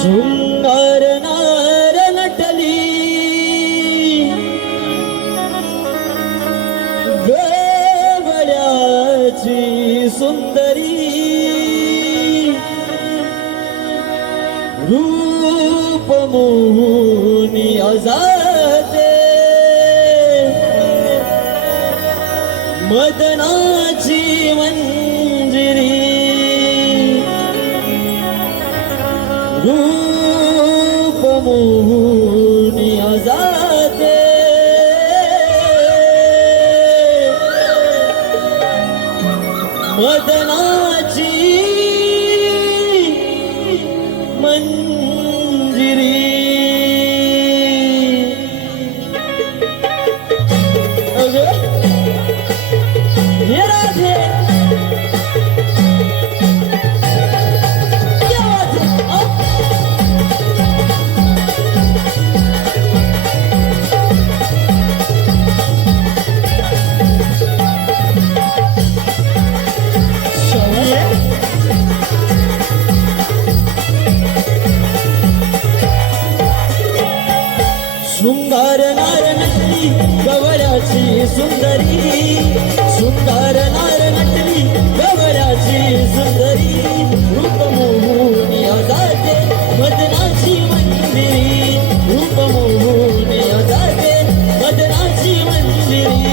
शृंगार नार नटली गवळ्याची सुंदरी रूप मोहनी अजाते मदनाची मंजिरी रूप मोहनी अजाते मदनाची मंजिरी हे राधे शृंगार नार नटली गवळ्याची सुंदरी शृंगार नार नटली गवळ्याची सुंदरी रूप मोहनी अजाते मदनाची मंजिरी रूप मोहनी अजाते मदनाची मंजिरी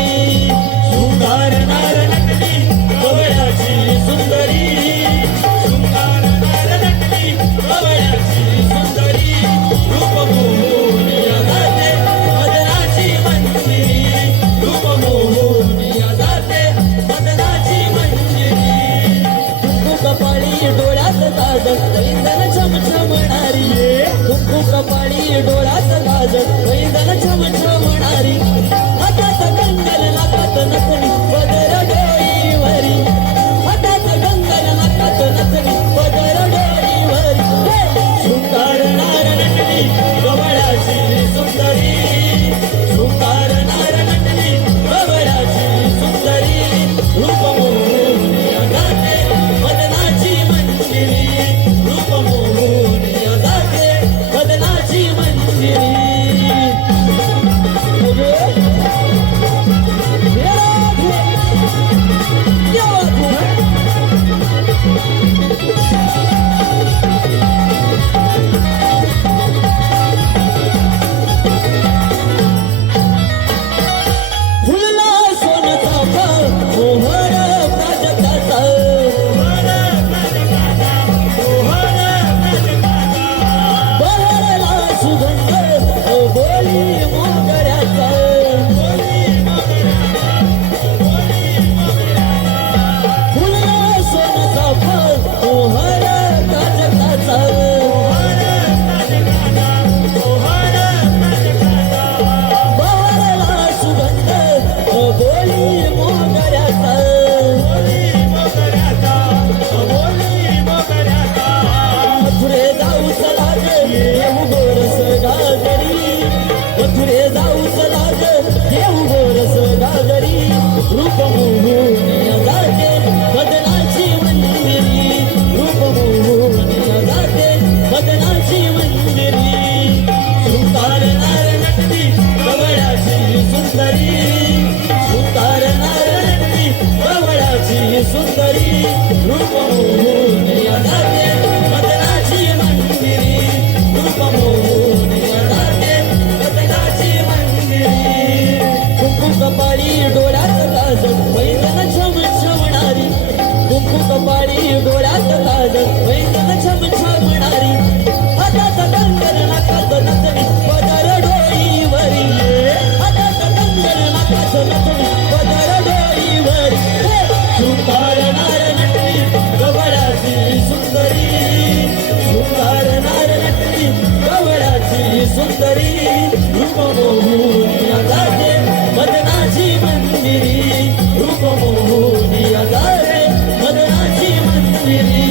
शृंगार नार नटली गवळ्याची सुंदरी शृंगार नार नटली गवळ्याची सुंदरी रूप मोहनी वैंदन छमछमणारी कुंकू कपाळी डोळ्यात गाजत वैंदन छमछमणारी हातात गंगल नाकात नथनी पदर डोईवरी हातात गंगल नाकात नथनी पदर डोईवरी शृंगार नार नटली गवळ्याची सुंदरी शृंगार नार नटली गवळ्याची सुंदरी रूप मोहनी अजाते मदनाची मंजिरी रूप मोहनी अजाते मदनाची मंजिरी फुलला सोनचा मोहर प्राजक्ताचा बहरला सुगंध बोली मोगऱ्याचा फुलला सोनचा मोहर प्राजक्ताचा बहरला सुगंध बोली मोगऱ्याचा मथुरे जाऊ चला ग येऊ गोरस गागरी मथुरे जाऊ चला ग येऊ गोरस गागरी रूप मोहनी अजाते मदनाची मंजिरी रूप मोहनी अजाते मदनाची मंजिरी शृंगार नार नटली गवळ्याची सुंदरी शृंगार नार नटली गवळ्याची सुंदरी रूप मोहनी अजाते मदनाची मंजिरी रूप मोहनी अजाते मदनाची मंजिरी कुंकू कपाळी डोळ्यात गाजत वैंदन छमछमणारी कुंकू कपाळी डोळ्यात गाजत वैंदन छमछमणारी हातात गंगल नाकात नथनी पदर डोईवरी हातात गंगल नाकात नथनी पदर डोईवरी शृंगार नार नटली गवळ्याची सुंदरी शृंगार नार नटली गवळ्याची सुंदरी रूप मोहनी अजाते मदनाची मंजिरी रूप मोहनी अजाते मदनाची मंजिरी